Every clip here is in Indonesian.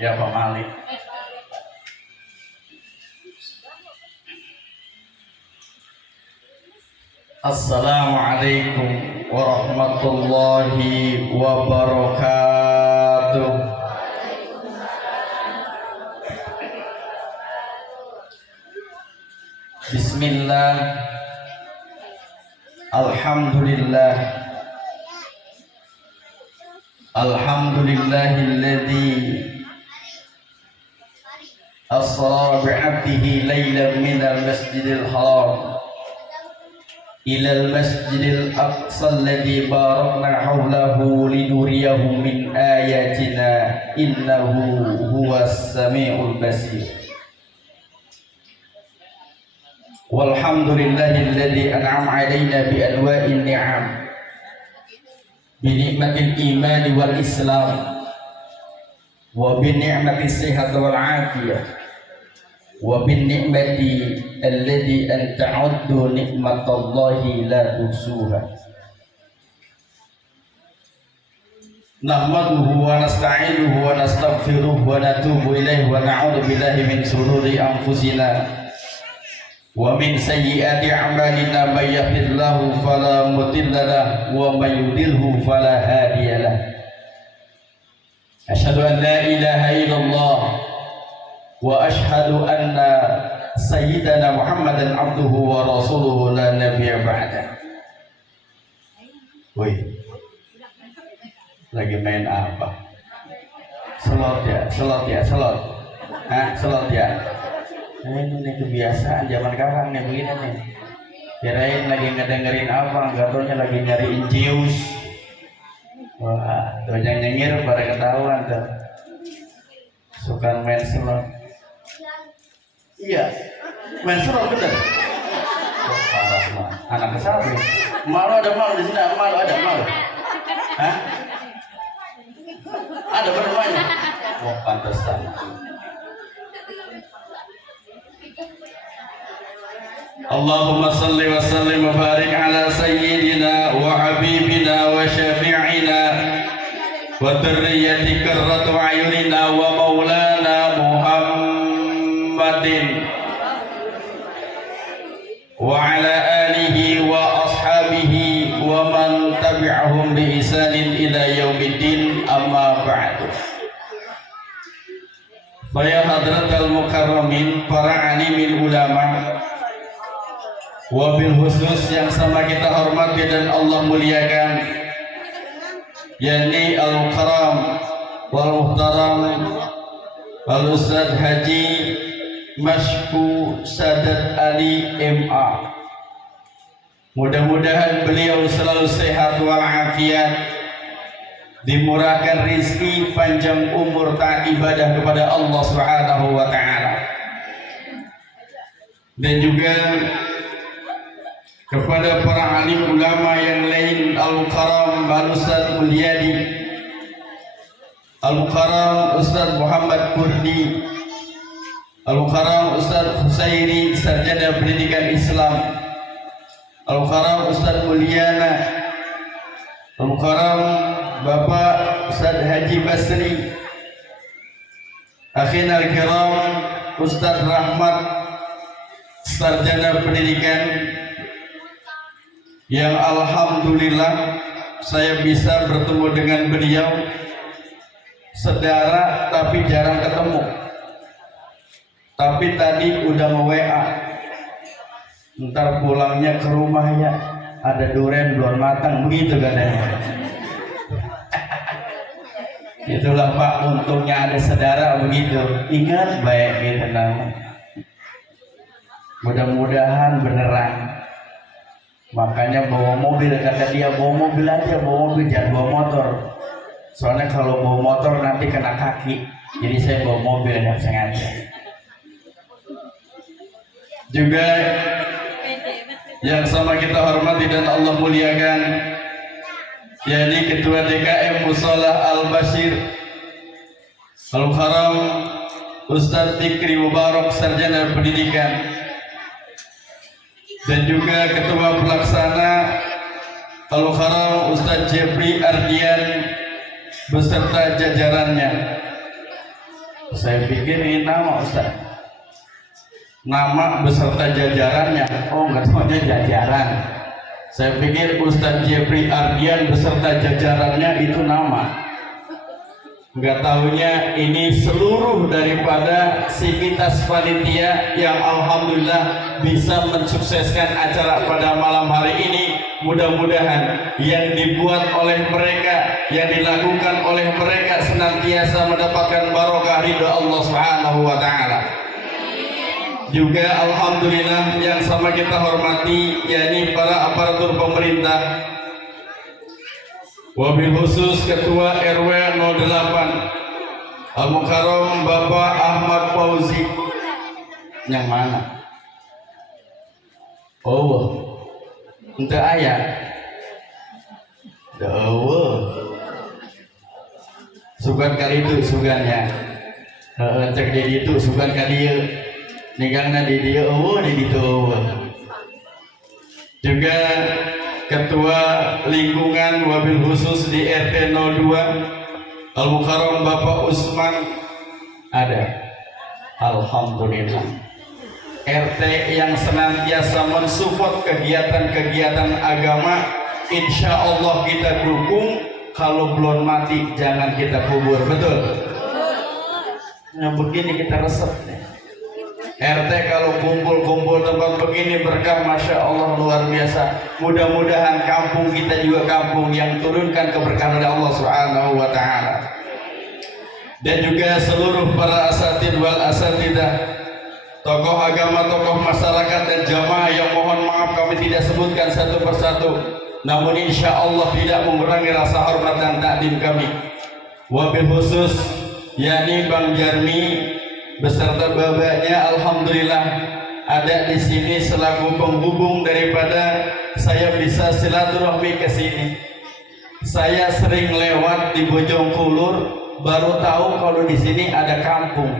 Ya Pak Malik. Assalamualaikum warahmatullahi wabarakatuh. Bismillah. Alhamdulillah. Alhamdulillahilladzi asra bi'abdihi laylan minal masjidil haram ilal masjidil aqsa alladzi barakna hawlahu linuriyahu min ayatina innahu huwas sami'ul basir. Walhamdulillahilladzi an'ama 'alaina bi anwa'in ni'am bi ni'matil iman wal islam wa bi ni'matis sihat wal 'afiyah wa bin ni'mati alladhi an ta'uddu ni'matallahi la tuhsuha. Nahmaduhu wa nasta'inuhu wa nastaghfiruhu wa natubu ilaihi wa na'udzu billahi min shururi anfusina wa min sayyiati a'malina may yahdihillahu fala mudilla lahu wa may yudlilhu fala hadiya lahu. Asyhadu an la ilaha illallah wa ashhadu anna sayyidana Muhammadan abduhu wa rasuluhu la nabiyya ba'da. Woi, lagi main apa? Selot ya, selot ya, selot. Hah, selot ya. Ini kebiasaan zaman sekarang nih begini nih. Kirain lagi ngedengerin apa, nggak taunya lagi nyariin Zeus. Wah, tuh yang nyengir pada ketahuan tuh. Suka main selot. Iya, main serong bener. Oh, parah mah. Anak kesabi. Malu ada malu di sini, malu ada malu. Hah? Ada bermainnya. Wah, pantesan. Allahumma salli wa sallim wa barik ala sayyidina wa habibina wa syafi'ina wa dzurriyyati qurratu a'yunina wa maulana Muhammadin wa ala alihi wa ashabihi wa man tabi'ahum bi ihsanin ila yaumiddin, amma ba'du. Faya hadratal mukarramin, para alimil ulama, wabil khusus yang sama kita hormati dan Allah muliakan, yakni al-karam wal muhtaram al-Ustadz Haji Mashku Sadat Ali MA. Mudah-mudahan beliau selalu sehat walafiat, dimurahkan rizki, panjang umur, taat ibadah kepada Allah Subhanahu wa ta'ala, dan juga kepada para alim ulama yang lain, Al-Karam Al-Ustadz Mulyadi, Al-Karam Ustadz Muhammad Kurdi, Al-Karam Ustadz Husairi Sarjana Pendidikan Islam, Al-Karam Ustadz Mulyana, Al-Karam Bapak Ustadz Haji Basri, Akhin Al-Kiram Ustadz Rahmat Sarjana Pendidikan, yang alhamdulillah saya bisa bertemu dengan beliau, saudara tapi jarang ketemu. Tapi tadi udah nge-WA, ntar pulangnya ke rumah ya, ada durian belum matang, begitu katanya. Itulah Pak, untungnya ada saudara begitu. Ingat baik gitu namanya. Mudah-mudahan beneran. Makanya bawa mobil, kata dia, bawa mobil aja, bawa mobil, jangan bawa motor. Soalnya kalau bawa motor nanti kena kaki. Jadi saya bawa mobil yang sengaja. Juga yang sama kita hormati dan Allah muliakan, yakni Ketua DKM Musolah Al-Bashir Al-Karam Ustadz Tikri Mubarak Sarjana Pendidikan, dan juga Ketua Pelaksana Al-Karam Ustadz Jeffrey Ardian beserta jajarannya. Saya pikir ini nama Ustaz, nama beserta jajarannya. Oh, nggak taunya jajaran. Saya pikir Ustaz Jeffrey Ardian beserta jajarannya itu nama. Nggak taunya ini seluruh daripada sivitas panitia yang alhamdulillah bisa mensukseskan acara pada malam hari ini. Mudah-mudahan yang dibuat oleh mereka, yang dilakukan oleh mereka senantiasa mendapatkan barokah ridha Allah Subhanahu wa taala. Juga alhamdulillah yang sama kita hormati yakni para aparatur pemerintah, wabil khusus Ketua RW 08 Al-Mukarram Bapak Ahmad Fauzi. Yang mana? Oh, untuk ayah sugan kali itu sugannya cek di itu sugan kali ninggalnya di dia di itu. Juga Ketua Lingkungan wabil khusus di RT 02 Al-Mukarram Bapak Usman ada. Alhamdulillah, RT yang senantiasa mensupport kegiatan-kegiatan agama, insya Allah kita dukung. Kalau belum mati jangan kita kubur, betul? Nah begini kita resep nih. RT kalau kumpul-kumpul tempat begini berkah, masya Allah luar biasa. Mudah-mudahan kampung kita juga kampung yang turunkan keberkahan oleh Allah Subhanahu wa taala. Dan juga seluruh para asatid wal asatidah, tokoh agama, tokoh masyarakat dan jamaah yang mohon maaf kami tidak sebutkan satu persatu, namun insya Allah tidak mengurangi rasa hormat dan takdim kami. Wabil khusus yakni Bang Jarmi beserta babanya, alhamdulillah ada di sini selaku penghubung daripada saya bisa silaturahmi ke sini. Saya sering lewat di Bojongkulur, baru tahu kalau di sini ada kampung.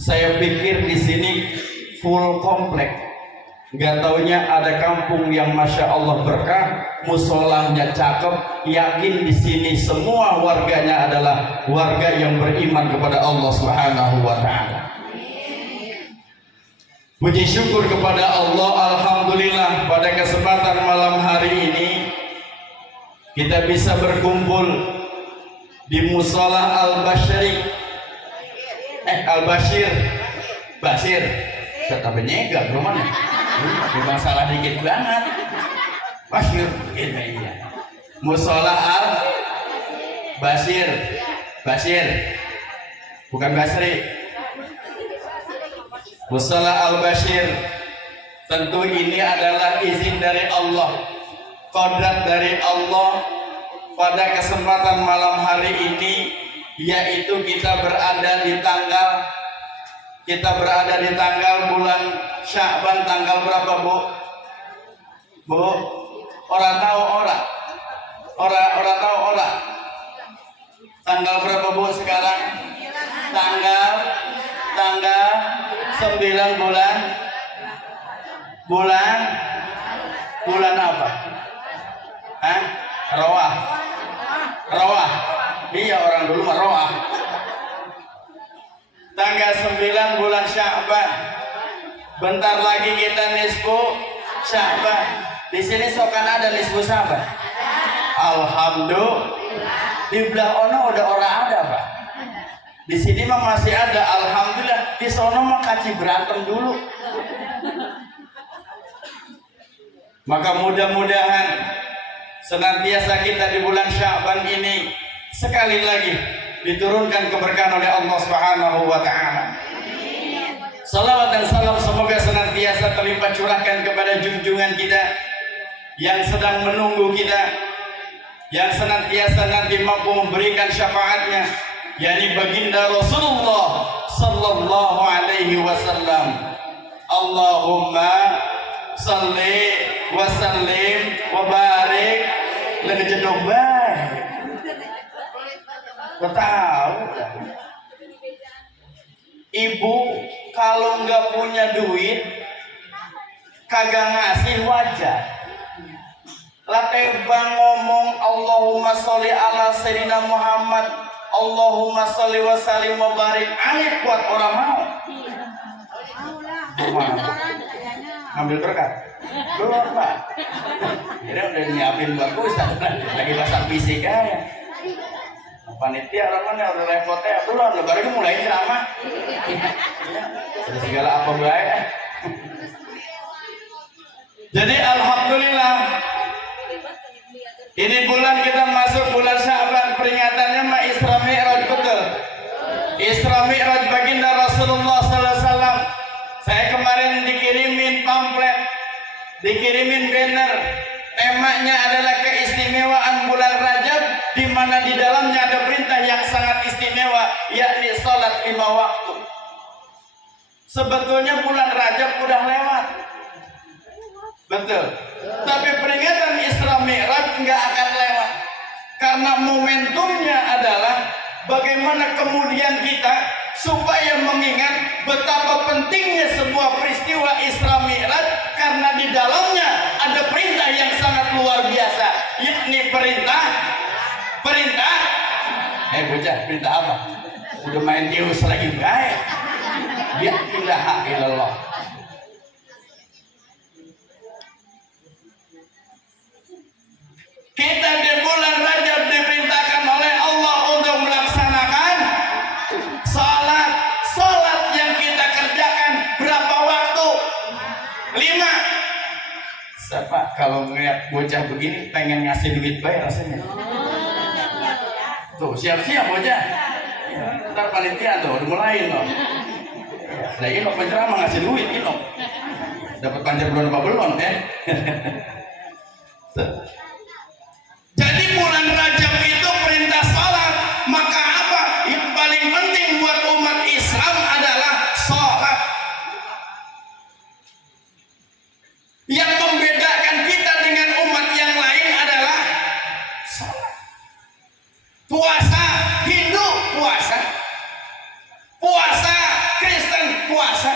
Saya pikir di sini full komplek, nggak taunya ada kampung yang masya Allah berkah, musolanya cakep. Yakin di sini semua warganya adalah warga yang beriman kepada Allah Subhanahu wa taala. Puji syukur kepada Allah, alhamdulillah pada kesempatan malam hari ini kita bisa berkumpul di Musola Al-Bashir. Basir. Saya tapi nyega belum mana? Memang salah dikit banget. Bashir, iya. Musola Al-Bashir, bukan Basri. Musola Al-Bashir. Tentu ini adalah izin dari Allah, qadrat dari Allah pada kesempatan malam hari ini, yaitu kita berada di tanggal bulan Sya'ban. Tanggal berapa, Bu? Orang tahu. Tanggal berapa, Bu, sekarang? Tanggal 9 bulan apa? Roah. Iya, orang dulu mah Roah. Tanggal 9 bulan Sya'ban. Bentar lagi kita nisfu Sya'ban. Di sini sokan ada nisfu Sya'ban. Alhamdulillah. Di belah ono udah orang ada, Pak. Di sini mah masih ada, alhamdulillah. Di sono mah kaci berantem dulu. Maka mudah-mudahan senantiasa kita di bulan Sya'ban ini sekali lagi diturunkan keberkahan oleh Allah Subhanahu wa taala. Salawat dan salam semoga senantiasa terlimpah curahkan kepada junjungan kita yang sedang menunggu kita, yang senantiasa nanti mampu memberikan syafaatnya, yakni baginda Rasulullah sallallahu alaihi wasallam. Allahumma salli wa sallim wa barik lagi jedong baik. Tahu ibu kalau nggak punya duit kagak ngasih wajar. Lah bang ngomong Allahumma sholli ala sayyidina Muhammad, Allahumma sholli wa sallim wa barik alaih kuat orang mau. Ambil berkat. Belum Pak. Kira udah nyiapin buat Ustaz lagi masak fisik aja. Panitia orangnya udah repotnya belum, baru mulai ceramah. Segala apa baik. Jadi alhamdulillah ini bulan kita masuk bulan Sya'ban, peringatannya mah Isra Mi'raj betul. Isra Mi'raj baginda Rasulullah sallallahu alaihi wasallam. Saya kemarin dikirimin pamflet, dikirimin banner. Temanya adalah keistimewaan bulan Rajab, di mana di dalamnya ada perintah yang sangat istimewa, yakni salat 5 waktu. Sebetulnya bulan Rajab udah lewat, betul. Tapi peringatan Isra Mi'raj nggak akan lewat, karena momentumnya adalah bagaimana kemudian kita supaya mengingat betapa pentingnya sebuah peristiwa Isra Mi'raj, karena di dalamnya ada perintah yang sangat luar biasa, yakni perintah bocah, perintah apa? Udah main tius lagi baik. Ya ilaha illallah. Kita di bulan Rajab diperintahkan oleh Allah untuk melaksanakan salat yang kita kerjakan berapa waktu? 5. Siapa kalau ngeliat bocah begini pengen ngasih duit bayar rasanya. Tuh siap-siap bocah. Ya, ntar panitia tuh udah mulai loh. Nah ini penceramah ngasih duit ini. Dapat panjar belum apa belum Jadi bulan Rajab itu perintah salat. Maka apa yang paling penting buat umat Islam adalah salat. Yang membedakan kita dengan umat yang lain adalah salat. Puasa Hindu puasa, puasa Kristen puasa,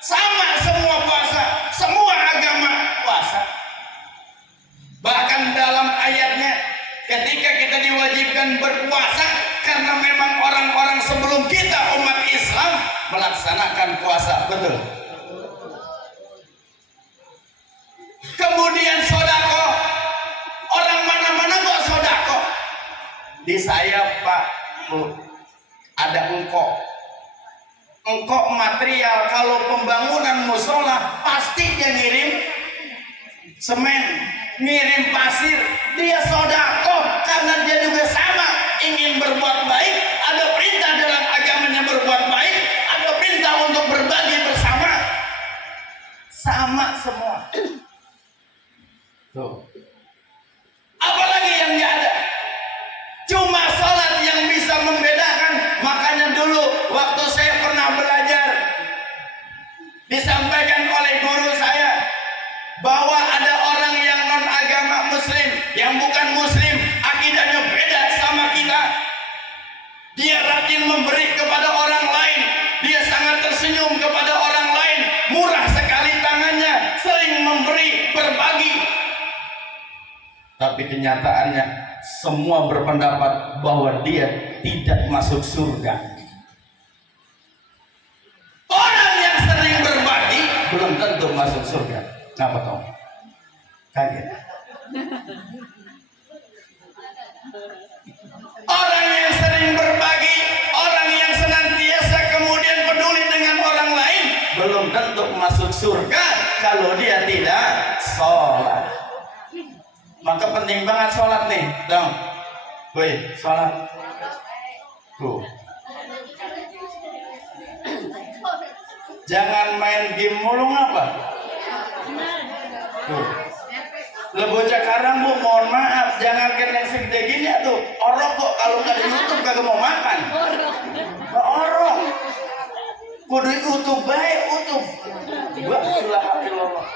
sama semua puasa, semua agama puasa. Bahkan dalam ayatnya ketika kita diwajibkan berpuasa, karena memang orang-orang sebelum kita umat Islam melaksanakan puasa, betul. Kemudian sodako, orang mana-mana kok sodako. Di saya Pak Bu, ada engkok material. Kalau pembangunan musola pasti dia ngirim semen, ngirim pasir, dia sodako karena dia juga sama ingin berbuat baik. Ada perintah dalam agamanya berbuat baik, ada perintah untuk berbagi bersama, sama semua. Tuh. Apalagi yang nggak ada, cuma salat yang bisa membedakan. Makanya dulu waktu saya pernah belajar, disampaikan oleh guru saya bahwa ada orang yang non agama muslim, yang bukan muslim, akidahnya beda sama kita. Dia rajin memberi kepada orang lain, dia sangat tersenyum kepada orang lain, murah sekali tangannya, sering memberi, berbagi. Tapi kenyataannya semua berpendapat bahwa dia tidak masuk surga. Orang yang sering berbagi belum tentu masuk surga. Kenapa kau kaget? Orang yang sering berbagi, orang yang senantiasa kemudian peduli dengan orang lain, belum tentu masuk surga kalau dia tidak sholat. Maka penting banget sholat nih, dong. Woi, sholat. Tuh. Jangan main game mulu ngapa? Tuh. Lah bocah karang Bu, mohon maaf, jangan kena segede gini tuh. Orok kok kalau nggak di YouTube kagak mau makan. Orok. Kudu utuh baik, utuh. Bismillahirrahmanirrahim.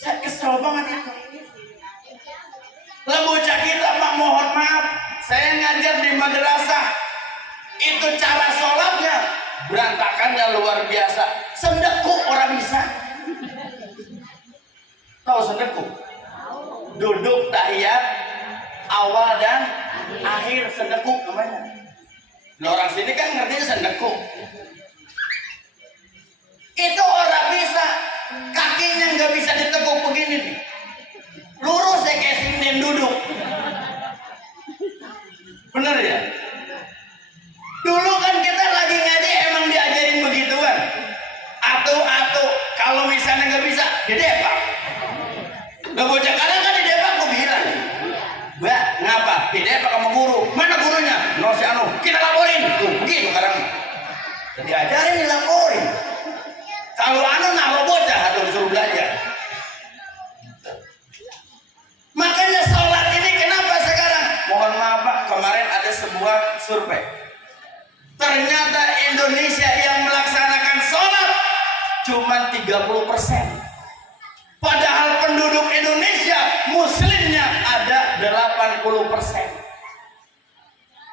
Saya kesel banget itu. Lah bocah kita Pak, mohon maaf, saya ngajar di madrasah. Itu cara sholatnya berantakannya luar biasa. Sendekuk orang bisa. Tahu sendekuk? Duduk tahiyat awal dan akhir sendekuk namanya. Nah, orang sini kan ngertinya sendekuk. Itu orang bisa kakinya nggak bisa ditekuk begini nih, lurus ya kayak sinden duduk. Bener ya? Dulu kan kita lagi ngaji emang diajarin begituan. Atu kalau misalnya nggak bisa didepak. Gak bocah kadang kan didepak, gue bilang, Mbak, ngapa? Didepak sama guru. Mana gurunya? No si anu, kita laporin. Tuh, begitu kadang. Jadi ajarin dilaporin. Kalau anu naruh bocah atau disuruh belajar. Makanya sholat ini kenapa sekarang? Mohon maaf Pak, kemarin ada sebuah survei. Ternyata Indonesia yang melaksanakan sholat cuma 30%. Padahal penduduk Indonesia muslimnya ada 80%.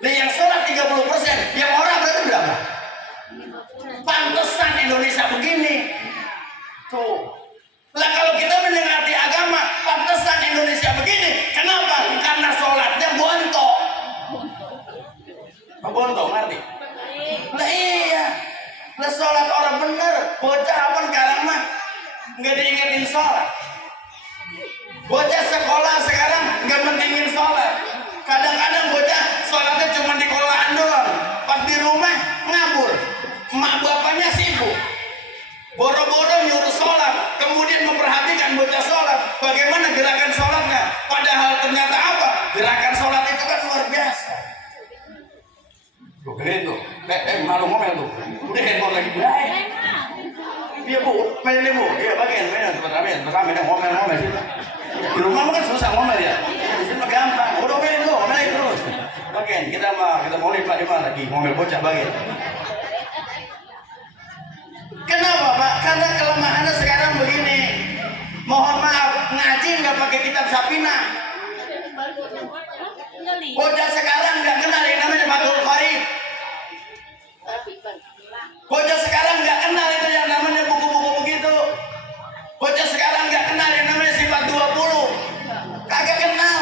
Nah, yang sholat 30%, yang orang berarti berapa? Pantesan Indonesia begini. Tuh. Lah kalau kita mendengarti agama, pantesan Indonesia begini. Kenapa? Karena sholatnya bontok. Bontok, ngerti? Lah iya. Lah sholat orang bener. Bocah apa sekarang mah nggak diingetin sholat. Bocah sekolah sekarang nggak mentingin sholat. Kadang-kadang bocah sholatnya cuma di sekolahan doang. Pas di rumah ngabur. Emak bapaknya sibuk. Boro-boro nyuruh sholat, kemudian memperhatikan bocah sholat, bagaimana gerakan sholatnya. Padahal ternyata apa? Gerakan sholat itu kan luar biasa. Tuh, keren tuh. Malu ngomel tuh. Udah handphone lagi. Iya bu, main bu. Iya bagian, pertama ngomel sih. Di rumah kan susah ngomel ya. Di sini mah gampang. Udah main tuh, ngomel terus. Bagian, kita mau lipat di mana lagi ngomel bocah bagian. Kenapa Pak? Karena kelemahannya sekarang begini. Mohon maaf, ngaji nggak pakai kitab Sapina. Bocah sekarang nggak kenal yang namanya Fathul Qorib. Bocah sekarang nggak kenal itu yang namanya buku-buku begitu. Bocah sekarang nggak kenal yang namanya Sifat 20. Kagak kenal.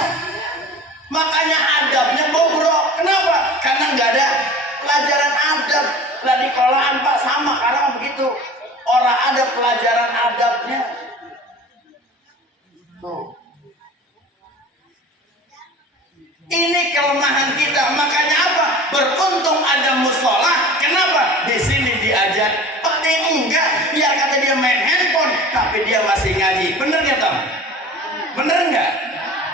Makanya adabnya bobrok. Kenapa? Karena nggak ada pelajaran adab. Lah di sekolahan Pak sama karena begitu. Orang ada pelajaran adabnya. Tuh. Ini kelemahan kita. Makanya apa? Beruntung ada musola. Kenapa? Di sini diajar. Paling enggak, biar kata dia main handphone, tapi dia masih ngaji. Bener nggak Tom? Bener nggak?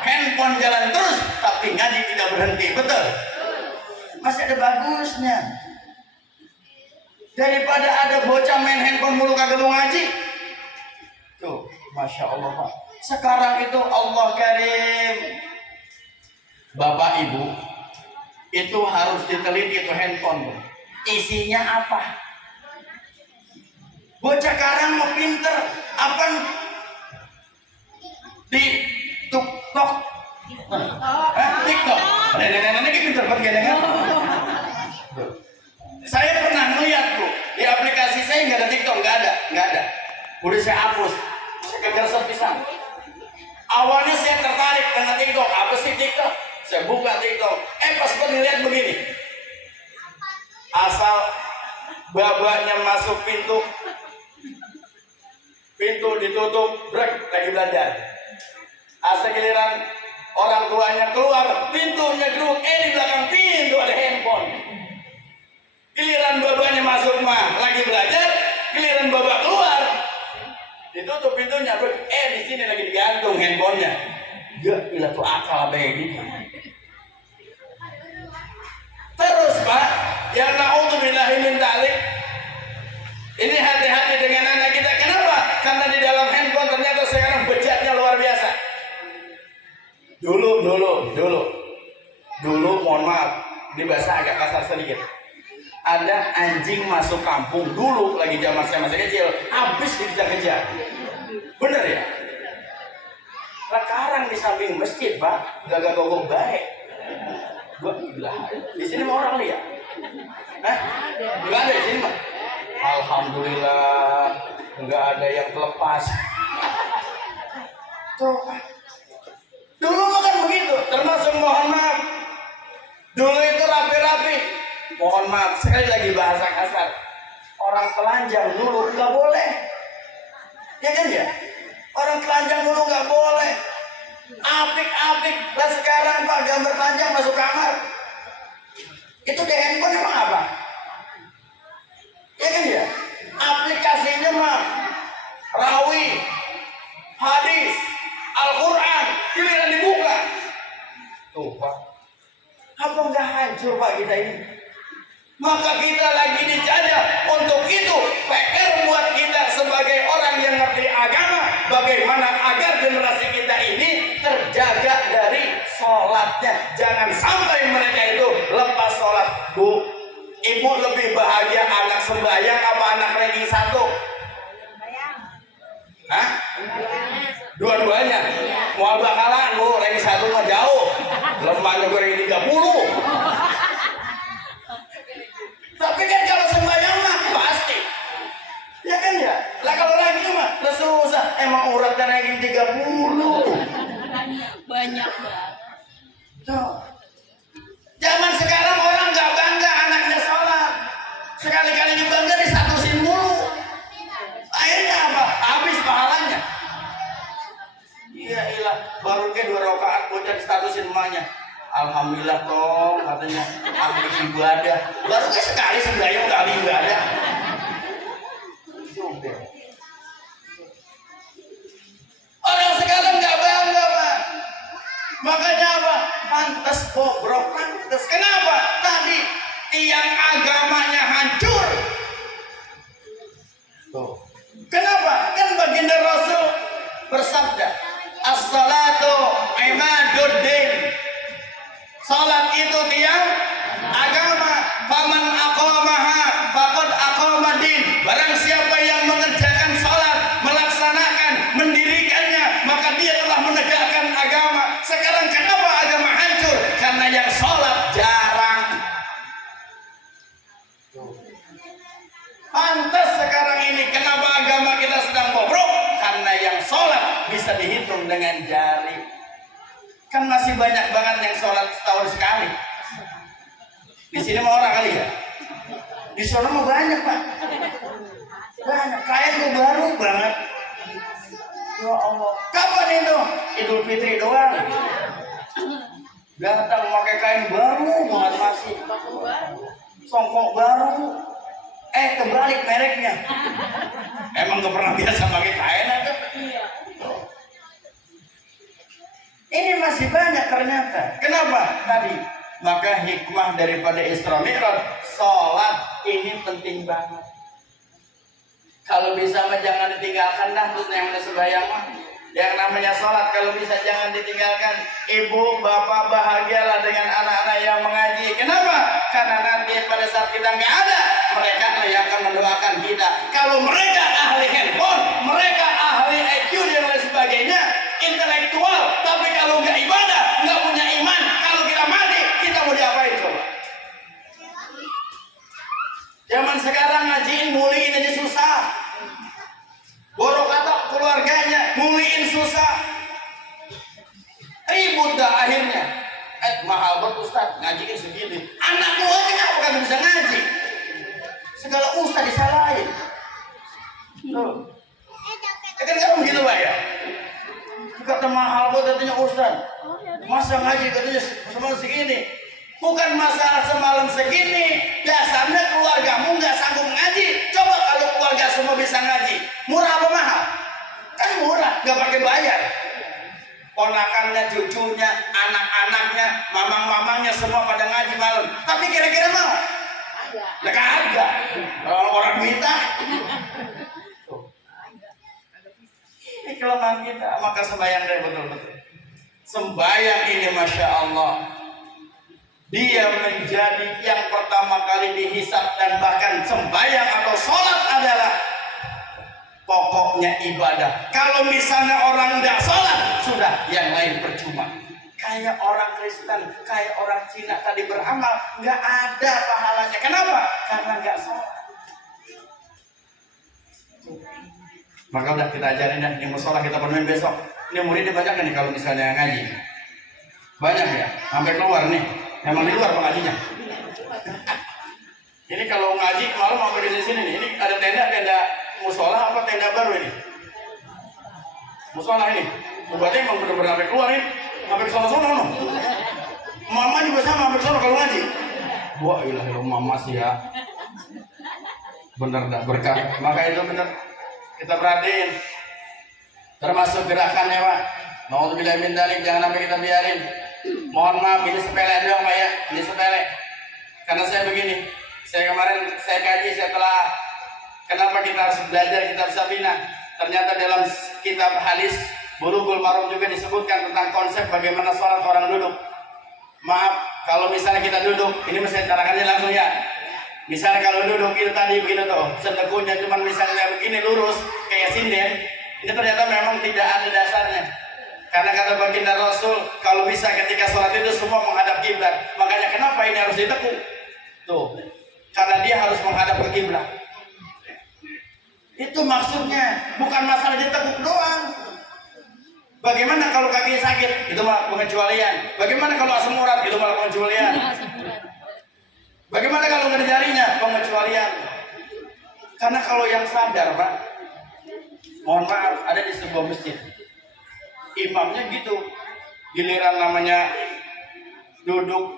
Handphone jalan terus, tapi ngaji tidak berhenti. Betul? Masih ada bagusnya. Daripada ada bocah main handphone mulu kagak mau ngaji. Tuh, Masya Allah Pak. Sekarang itu Allah Karim. Bapak Ibu, itu harus diteliti itu handphone. Isinya apa? Bocah sekarang mau pinter. Apa? Di TikTok. TikTok. Nenek-nenek pinter banget kan? Saya pernah melihat tuh di aplikasi saya nggak ada TikTok, nggak ada. Udah saya hapus, saya kejar pisang. Awalnya saya tertarik dengan TikTok, apa sih TikTok? Saya buka TikTok, pas lihat begini, asal babanya masuk pintu ditutup, break lagi belajar. Asal giliran orang tuanya keluar, pintunya geruk, di belakang pintu ada handphone. Giliran babanya masuk mah lagi belajar, giliran babak keluar ditutup pintunya, di sini lagi digantung handphonenya. Ya, gila tuh akal kayak gitu. Terus Pak, yang naudzubillahi min dzalik. Ini hati-hati dengan anak kita. Kenapa? Karena di dalam handphone ternyata sekarang bejatnya luar biasa. Dulu mohon maaf, ini bahasa agak kasar sedikit. Ada anjing masuk kampung dulu lagi zaman saya masih kecil, habis dikejar-kejar. Bener ya? Sekarang di samping masjid Pak, gagak gogok baik. Gua bilang, di sini mau orang lihat? Nggak ada di sini Pak. Alhamdulillah, nggak ada yang terlepas. Tuh, dulu kan begitu. Termasuk mohon maaf, Dulu itu rapi-rapi. Mohon maaf, sekali lagi bahasa kasar. Orang telanjang dulu nggak boleh. Ya kan ya? Orang telanjang dulu nggak boleh. Apik-apik. Lah sekarang Pak gambar telanjang masuk kamar. Itu di handphone emang apa? Ya kan ya? Aplikasinya mah rawi, hadis, Al-Quran, giliran dibuka. Tuh Pak, apa nggak hancur Pak kita ini? Maka kita lagi dijajah. Untuk itu PR buat kita sebagai orang yang ngerti agama, bagaimana agar generasi kita ini terjaga dari sholatnya. Jangan sampai mereka itu lepas sholat. Bu, ibu lebih bahagia anak sembahyang apa anak ranking 1? Hah? Dua-duanya? Mau bakalan bu, ranking 1 mah jauh. Lemahnya gue ranking 30. Tapi kan kalau sembahyang mah pasti. Ya kan ya? Lah kalau ranking mah lah susah. Emang uratnya ranking 30. Banyak banget. Tuh. Zaman sekarang orang nggak bangga anaknya sholat. Sekali-kali dibangga disatusin mulu. Akhirnya apa? Habis pahalanya. Iya ilah, baru ke 2 rakaat bocah disatusin emaknya. Alhamdulillah toh katanya ahli ibadah. Baru ke sekali sembahyang udah ahli ibadah. Orang sekarang nggak bangga Pak. Makanya apa? Pantas bobrok, pantas. Kenapa? Tadi tiang agamanya hancur. Tuh. Kenapa? Kan baginda Rasul bersabda, as-salatu imaduddin. Salat itu tiang agama. Faman aqamaha faqad aqamadin. Barang siapa yang mengerjakan salat, melaksanakan, mendirikannya, maka dia telah menegakkan agama. Sekarang kenapa agama hancur? Karena yang salat jarang. Pantas sekarang ini kenapa agama kita sedang bobrok? Karena yang salat bisa dihitung dengan jari. Kan masih banyak banget yang sholat setahun sekali. Di sini mau orang kali ya? Di sana mau banyak Pak. Banyak. Kain tuh baru banget. Ya Allah. Kapan itu? Idul Fitri doang. Datang pakai kain baru banget masih. Songkok baru. Kebalik mereknya. Emang gak pernah biasa pakai kain aja? Ini masih banyak ternyata. Kenapa? Tadi. Maka hikmah daripada Isra Mi'raj, sholat ini penting banget. Kalau bisa mah jangan ditinggalkan dah tuh yang sembahyang mah. Yang namanya sholat kalau bisa jangan ditinggalkan. Ibu, bapak bahagialah dengan anak-anak yang mengaji. Kenapa? Karena nanti pada saat kita nggak ada, mereka yang akan mendoakan kita. Kalau mereka ahli handphone, mereka ahli IQ dan lain sebagainya, intelektual, tapi kalau nggak ibadah, nggak punya iman, kalau kita mati, kita mau diapain coba? Zaman sekarang ngajiin muliin aja susah. Borok kata keluarganya, muliin susah. Ribut dah akhirnya. Mahal banget Ustaz, ngajiin segini. Anakmu aja nggak bukan bisa ngaji. Segala Ustaz disalahin. Tuh. Kan kamu begitu Pak ya? Kata mahal buat katanya Ustaz. Masa ngaji katanya semalam segini. Bukan masalah semalam segini. Dasarnya keluargamu nggak sanggup ngaji. Coba kalau keluarga semua bisa ngaji, murah apa mahal? Kan murah, nggak pakai bayar. Ponakannya, cucunya, anak-anaknya, mamang-mamangnya semua pada ngaji malam. Tapi kira-kira mau? Nggak ada. Orang minta. Ini kelemahan kita, maka sembahyang deh betul-betul. Sembahyang ini Masya Allah, dia menjadi yang pertama kali dihisab, dan bahkan sembahyang atau sholat adalah pokoknya ibadah. Kalau misalnya orang tidak sholat, sudah yang lain percuma. Kayak orang Kristen, kayak orang Cina tadi beramal, nggak ada pahalanya. Kenapa? Karena nggak sholat. Maka udah kita ajarin dah, ini musola kita penuhin besok. Ini muridnya banyak nih kalau misalnya ngaji. Banyak ya, sampai keluar nih. Emang di luar pengajinya. Ini kalau ngaji malam mau di sini nih. Ini ada tenda musola apa tenda baru ini? Musola ini. Berarti emang benar-benar sampai keluar nih. Sampai ke sono-sono no. Mama juga sama sampai sono kalau ngaji. Wah, ilah mama sih ya. Bener dah berkah. Maka itu bener kita perhatiin. Termasuk gerakannya Pak. Nauzubillah min dzalik, jangan sampai kita biarin. Mohon maaf ini sepele doang Pak ya. Ini sepele. Karena saya begini. Saya kemarin saya kaji setelah kenapa kita harus belajar kitab Safinah. Ternyata dalam kitab hadis Bulughul Maram juga disebutkan tentang konsep bagaimana sholat orang duduk. Maaf, kalau misalnya kita duduk, ini saya carakannya langsung ya. Misalnya kalau duduk itu tadi begini tuh, sedekunya cuma misalnya begini lurus kayak sinden, ini ternyata memang tidak ada dasarnya. Karena kata baginda Rasul, kalau bisa ketika sholat itu semua menghadap kiblat. Makanya kenapa ini harus ditekuk? Tuh, karena dia harus menghadap ke kiblat. Itu maksudnya, bukan masalah ditekuk doang. Bagaimana kalau kaki sakit? Itu malah pengecualian. Bagaimana kalau asam urat? Itu malah pengecualian. Bagaimana kalau nggak ada jarinya? Pengecualian. Karena kalau yang sadar, Pak, mohon maaf, ada di sebuah masjid. Imamnya gitu. Giliran namanya duduk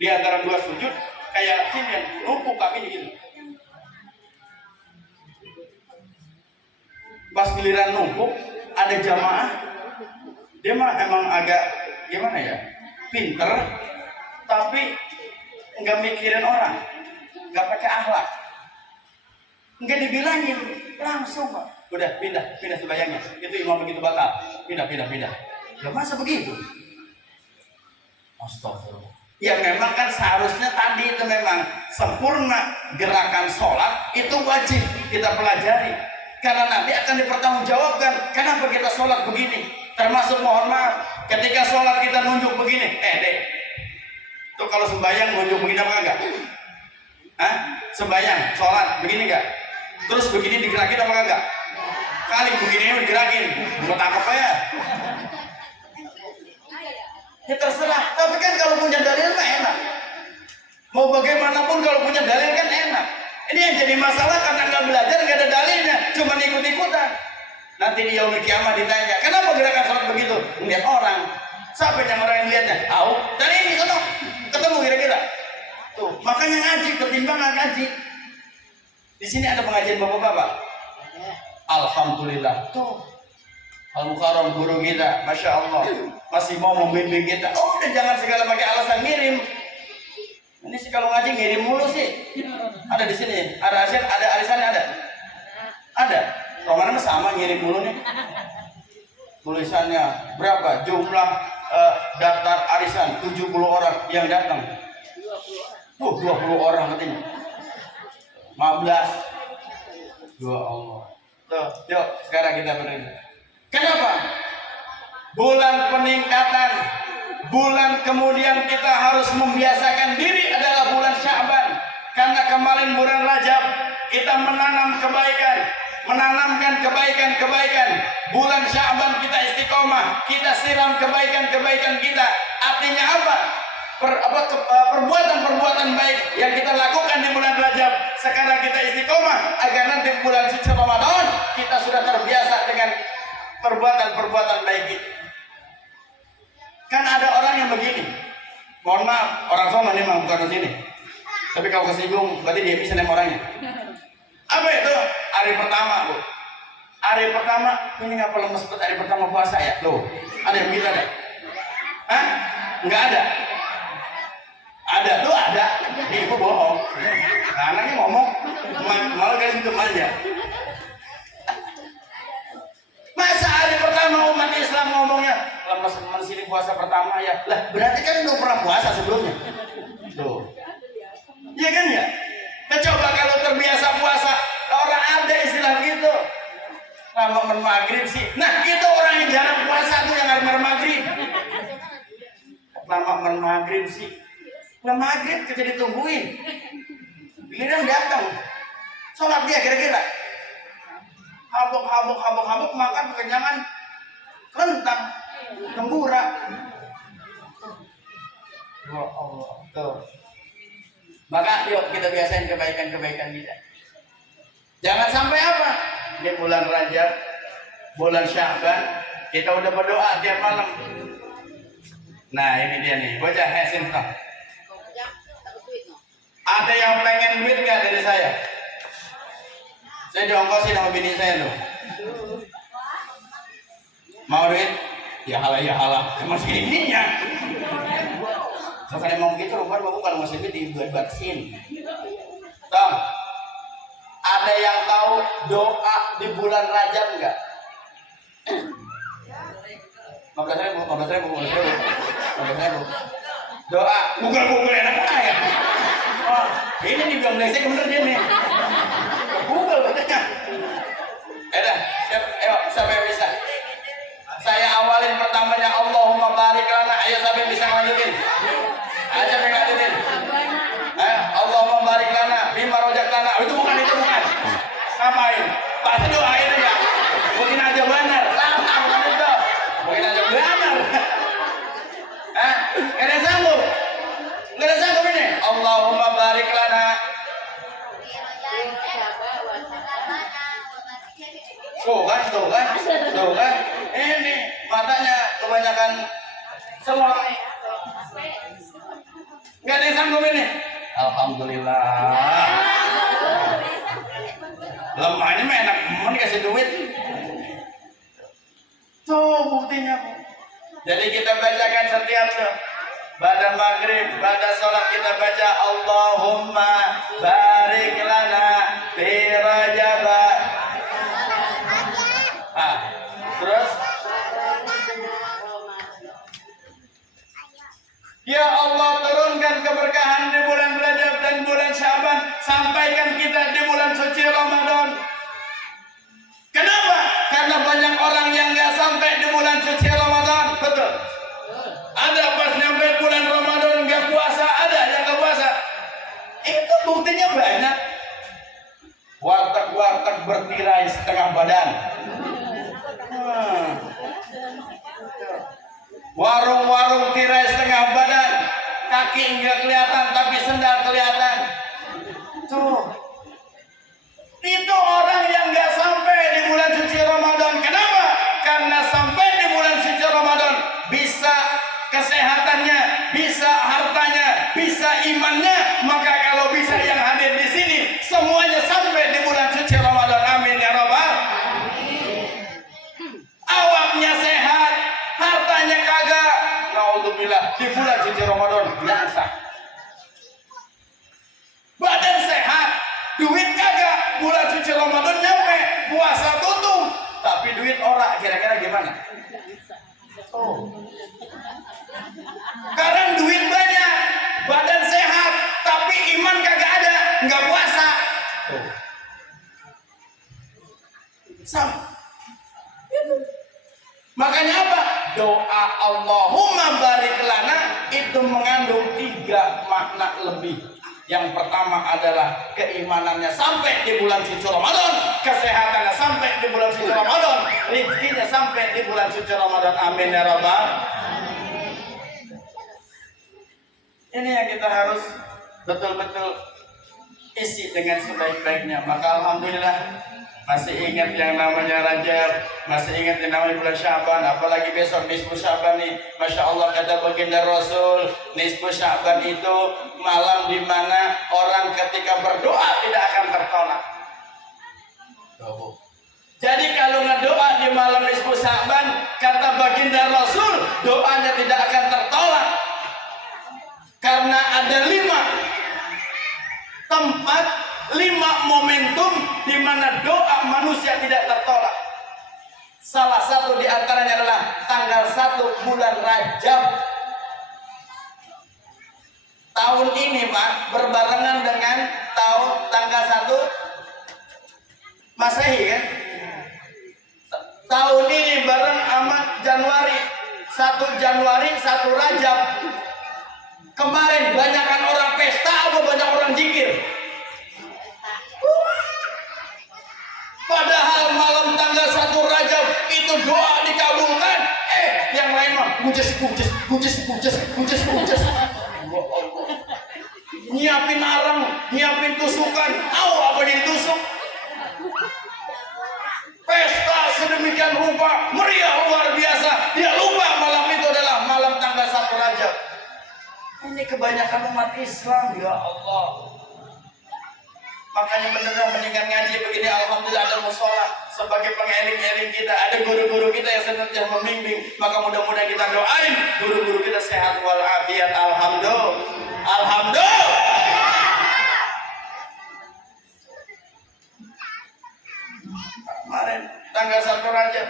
di antara dua sujud, kayak sini, numpuk kakinya gitu. Pas giliran numpuk, ada jamaah. Dia mah emang agak gimana ya, pinter, tapi nggak mikirin orang, nggak pakai akhlak, nggak dibilangin langsung Pak. Udah pindah sembayangnya. Itu imam begitu batal, pindah. Ya masa begitu? Astagfirullah. Ya memang kan seharusnya tadi itu memang sempurna gerakan sholat itu wajib kita pelajari. Karena nanti akan dipertanggungjawabkan kenapa kita sholat begini. Termasuk mohon maaf, ketika sholat kita nunjuk begini, dek, itu kalau sembahyang nunjuk begini apa enggak? Hah? Sembahyang, sholat begini enggak? Terus begini digerakin apa enggak? Kali begini digerakin, buat apa ya? Ya terserah. Tapi kan kalau punya dalil mah enak. Mau bagaimanapun kalau punya dalil kan enak. Ini yang jadi masalah karena nggak belajar, nggak ada dalilnya, cuma ikut-ikutan. Nanti di yaumul kiamat ditanya, kenapa gerakan sholat begitu? Melihat orang. Siapa yang orang yang lihatnya? Tahu. Dan ini ketemu kira-kira. Tuh, makanya ngaji, ketimbang ngaji. Di sini ada pengajian bapak-bapak. Alhamdulillah. Tuh. Al-Mukarram guru kita, Masya Allah, masih mau membimbing kita. Oh, udah jangan segala pakai alasan ngirim. Ini sih kalau ngaji ngirim mulu sih. Ada di sini, ada arisannya ada. Ada. Romannya sama ngirim mulu nih. Tulisannya berapa? Jumlah daftar arisan 70 orang yang datang. 20 orang katanya. 15. Ya Allah. Tuh, yuk sekarang kita berdiri. Kenapa? Bulan peningkatan, bulan kemudian kita harus membiasakan diri adalah bulan Sya'ban. Karena kemarin bulan Rajab kita menanam kebaikan, menanamkan kebaikan-kebaikan. Bulan Sya'ban kita istiqomah, kita siram kebaikan-kebaikan kita. Artinya apa? Perbuatan-perbuatan baik yang kita lakukan di bulan Rajab. Sekarang kita istiqomah agar nanti bulan suci Ramadan kita sudah terbiasa dengan perbuatan-perbuatan baik itu. Kan ada orang yang begini. Mohon maaf, orang sama nih memang bukan di sini. Tapi kalau kesinggung, berarti dia bisa nemu orangnya. Apa itu? Hari pertama, Bu. Hari pertama, ini ngapa lemes banget hari pertama puasa ya? Tuh, ada yang begitu ada? Hah? Enggak ada? Ada tuh ada. Nih, ibu bohong. Anaknya ngomong, malah kayak gitu aja. Masa hari pertama umat Islam ngomongnya lemes sini puasa pertama ya? Lah, berarti kan udah pernah puasa sebelumnya. Tuh. Iya kan ya? Coba kalau terbiasa puasa, orang ada istilah begitu. Lama maghrib sih. Nah, itu orang yang jarang puasa tuh yang harus maghrib. Lama maghrib sih. Nah, maghrib kita ditungguin. Giliran datang. Sholat dia kira-kira. Habuk makan kekenyangan kentang, tembura. Ya Allah. Tuh. Maka yuk kita biasain kebaikan-kebaikan kita. Jangan sampai apa? Di bulan Rajab, bulan Sya'ban, kita udah berdoa tiap malam. Nah ini dia nih, bocah Hesin toh. Ada yang pengen duit nggak dari saya? Saya diongkosin sama bini saya loh. Mau duit? Ya halah, emang segininya. Bukan emang gitu, rumah bukan masih duit dibuat-buatin. Tom, ada yang tahu doa di bulan Rajab nggak? 15.000. Doa, Google enak aja. Oh, ini dibilang lesek bener dia nih. Google bacanya. Siapa yang bisa? Saya awalin pertamanya Allahumma barik lana. Ayo siapa yang bisa lanjutin? Ayo siapa yang lanjutin? Allahumma barik lana bima rojaktana. Itu bukan. Ngapain? Pasti doain aja. Mungkin aja benar. Bukan itu. Mungkin aja benar. Nggak ada sanggup ini. Allahumma barik lana. Tuh kan. Ini matanya kebanyakan selot. Nggak ada yang sanggup ini. Alhamdulillah. Lemahnya mah enak, mau dikasih duit. Tuh buktinya. Jadi kita bacakan setiap tuh. Pada maghrib, pada sholat kita baca Allahumma barik lana fi Rajab. Terus ya Allah turunkan keberkahan di bulan Rajab dan bulan Sya'ban, sampaikan kita di bulan suci Ramadan. Kenapa? Karena banyak orang yang nggak sampai di bulan suci Ramadan. Betul. Ada pas nyampe bulan Ramadan nggak puasa, ada yang nggak puasa. Itu buktinya banyak. Warteg bertirai setengah badan. Warung-warung tirai setengah badan, kaki nggak kelihatan tapi sendal kelihatan. Tuh, itu orang yang nggak sampai di bulan suci Ramadan. Kenapa? Karena sampai di bulan suci Ramadan bisa kesehatannya, bisa hartanya, bisa imannya. Maka kalau bisa yang hadir di sini semuanya sampai di bulan suci Ramadan. Amin ya Rabbal. Awaknya sehat, hartanya kagak. Naudzubillah, di bulan suci Ramadan biasa. Badan sehat, duit kagak. Bulan suci Ramadan nyampe, puasa tutup, tapi duit ora. Kira-kira gimana? Oh. Karena duit banyak, badan sehat, tapi iman kagak ada, nggak puasa. Sama. Makanya apa? Doa Allahumma barik lana itu mengandung 3 makna lebih. Yang pertama adalah keimanannya sampai di bulan suci Ramadan, kesehatannya sampai di bulan suci Ramadan, rezekinya sampai di bulan suci Ramadan. Amin ya Rabbal. Ini yang kita harus betul-betul isi dengan sebaik-baiknya. Maka alhamdulillah masih ingat yang namanya Rajab, masih ingat yang namanya bulan Sya'ban, apalagi besok nisfu Sya'ban nih. Masya Allah kata baginda Rasul, nisfu Sya'ban itu malam di mana orang ketika berdoa tidak akan tertolak. Jadi kalau ngedoa di malam nisfu Sya'ban, kata baginda Rasul, doanya tidak akan tertolak. Karena ada 5 tempat, 5 momentum di mana doa manusia tidak tertolak. Salah satu di antaranya adalah tanggal 1 bulan Rajab. Tahun ini Pak berbarengan dengan tanggal 1 Masehi kan? Tahun ini bareng sama Januari. 1 Januari, 1 Rajab. Kemarin banyakkan orang pesta atau banyak orang zikir? Padahal malam tanggal 1 Rajab itu doa dikabulkan. Yang lain mah pujes. nyiapin arang, nyiapin tusukan, apa ditusuk? Pesta sedemikian rupa, meriah luar biasa. Dia lupa malam itu adalah malam tanggal 1 Rajab. Ini kebanyakan umat Islam, ya Allah. Makanya benar mendingan ngaji begini, alhamdulillah ada musola sebagai pengeling-eling kita, ada guru-guru kita yang senantiasa membimbing. Maka mudah-mudahan kita doain guru-guru kita sehat walafiat. Alhamdulillah. Kemarin tanggal 1 Rajab,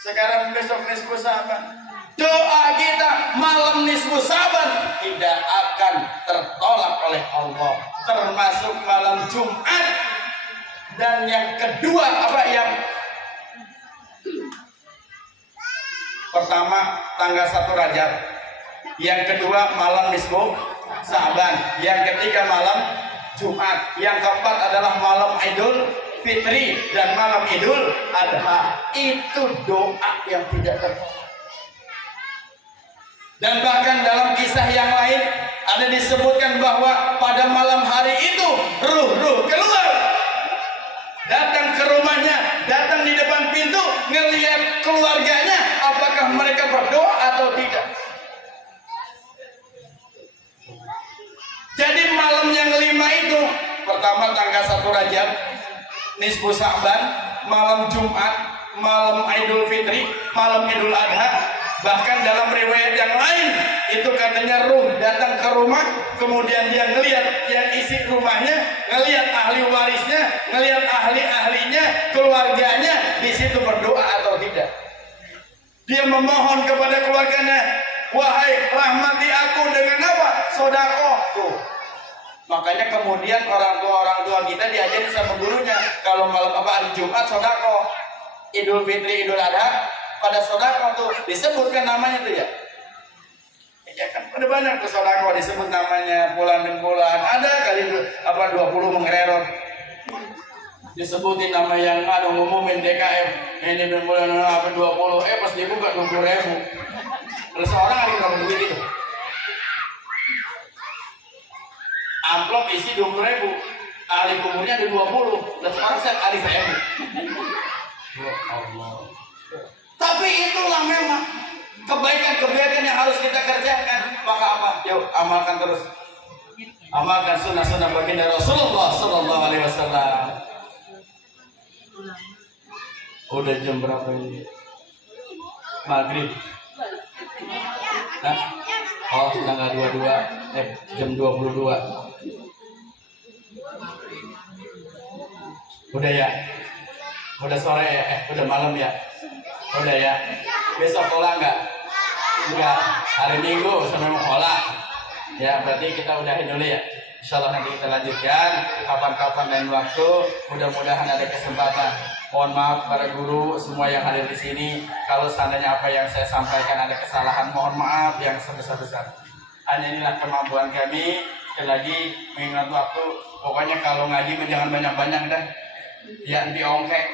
sekarang besok nisfu Sa'ban. Doa kita malam nisfu Sa'ban tidak akan tertolak oleh Allah, termasuk malam Jumat. Dan yang kedua yang pertama tanggal 1 Rajab, yang kedua malam nisfu Sa'ban, yang ketiga malam Jumat, yang keempat adalah malam Idul Fitri dan malam Idul Adha. Itu doa yang tidak tertolak. Dan bahkan dalam kisah yang lain ada disebutkan bahwa pada malam hari itu ruh-ruh keluar, datang ke rumahnya, datang di depan pintu, ngelihat keluarganya, apakah mereka berdoa atau tidak. Jadi malam yang kelima itu, pertama tanggal 1 Rajab, nisfu Sa'ban, malam Jumat, malam Idul Fitri, malam Idul Adha. Bahkan dalam riwayat yang lain itu katanya ruh datang ke rumah, kemudian dia ngelihat yang isi rumahnya, ngelihat ahli warisnya, ngelihat ahli-ahlinya, keluarganya di situ berdoa atau tidak. Dia memohon kepada keluarganya, wahai rahmati aku dengan apa? Sedekah. Tuh. Makanya kemudian orang tua kita diajarin sama gurunya, kalau malam hari Jumat sedekah, Idul Fitri, Idul Adha pada sedekah tuh disebutkan namanya tuh ya. Ya kan ada banyak tuh sedekah disebut namanya bulan dan bulan. Ada kali 20 mengererot. Disebutin nama yang ngumumin DKM. Ini dan bulan 20 pas dibuka 20.000. Terus orang ada berapa duit itu? Amplop isi 20.000, ahli kuburnya ada 20, dan sekarang saya ahli 1.000. Ya Allah. Tapi itulah memang kebaikan-kebaikan yang harus kita kerjakan. Maka apa? Yuk amalkan terus. Amalkan sunnah-sunnah baginda Rasulullah Sallallahu Alaihi Wasallam. Udah jam berapa ini? Maghrib. Nah, oh tanggal 22, jam 22. Udah ya? Udah sore ya? Udah malam ya? Udah ya? Besok kola enggak? Enggak. Hari Minggu sampai mau kola. Ya, berarti kita udahin dulu ya. Insyaallah nanti kita lanjutkan kapan-kapan lain waktu. Mudah-mudahan ada kesempatan. Mohon maaf para guru semua yang hadir di sini. Kalau seandainya apa yang saya sampaikan ada kesalahan, mohon maaf yang sebesar-besar. Hanya inilah kemampuan kami. Sekali lagi mengingat waktu. Pokoknya kalau ngaji jangan banyak-banyak dah. Ya nanti ongkek.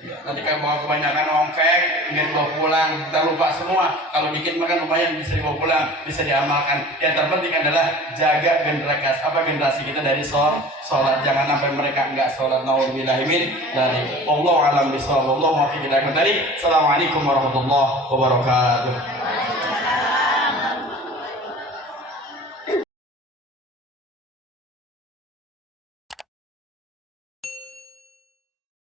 Nanti kalau bawa kebanyakan ongkek, nggak dibawa pulang, kita lupa semua. Kalau dikit makan lumayan bisa dibawa pulang, bisa diamalkan. Yang terpenting adalah jaga generasi kita dari sholat. Jangan sampai mereka nggak sholat. Nauzubillahi min dzalik. Wallahu a'lam bishawab. Wallahu muwaffiq ila hidayah. Assalamualaikum warahmatullahi wabarakatuh.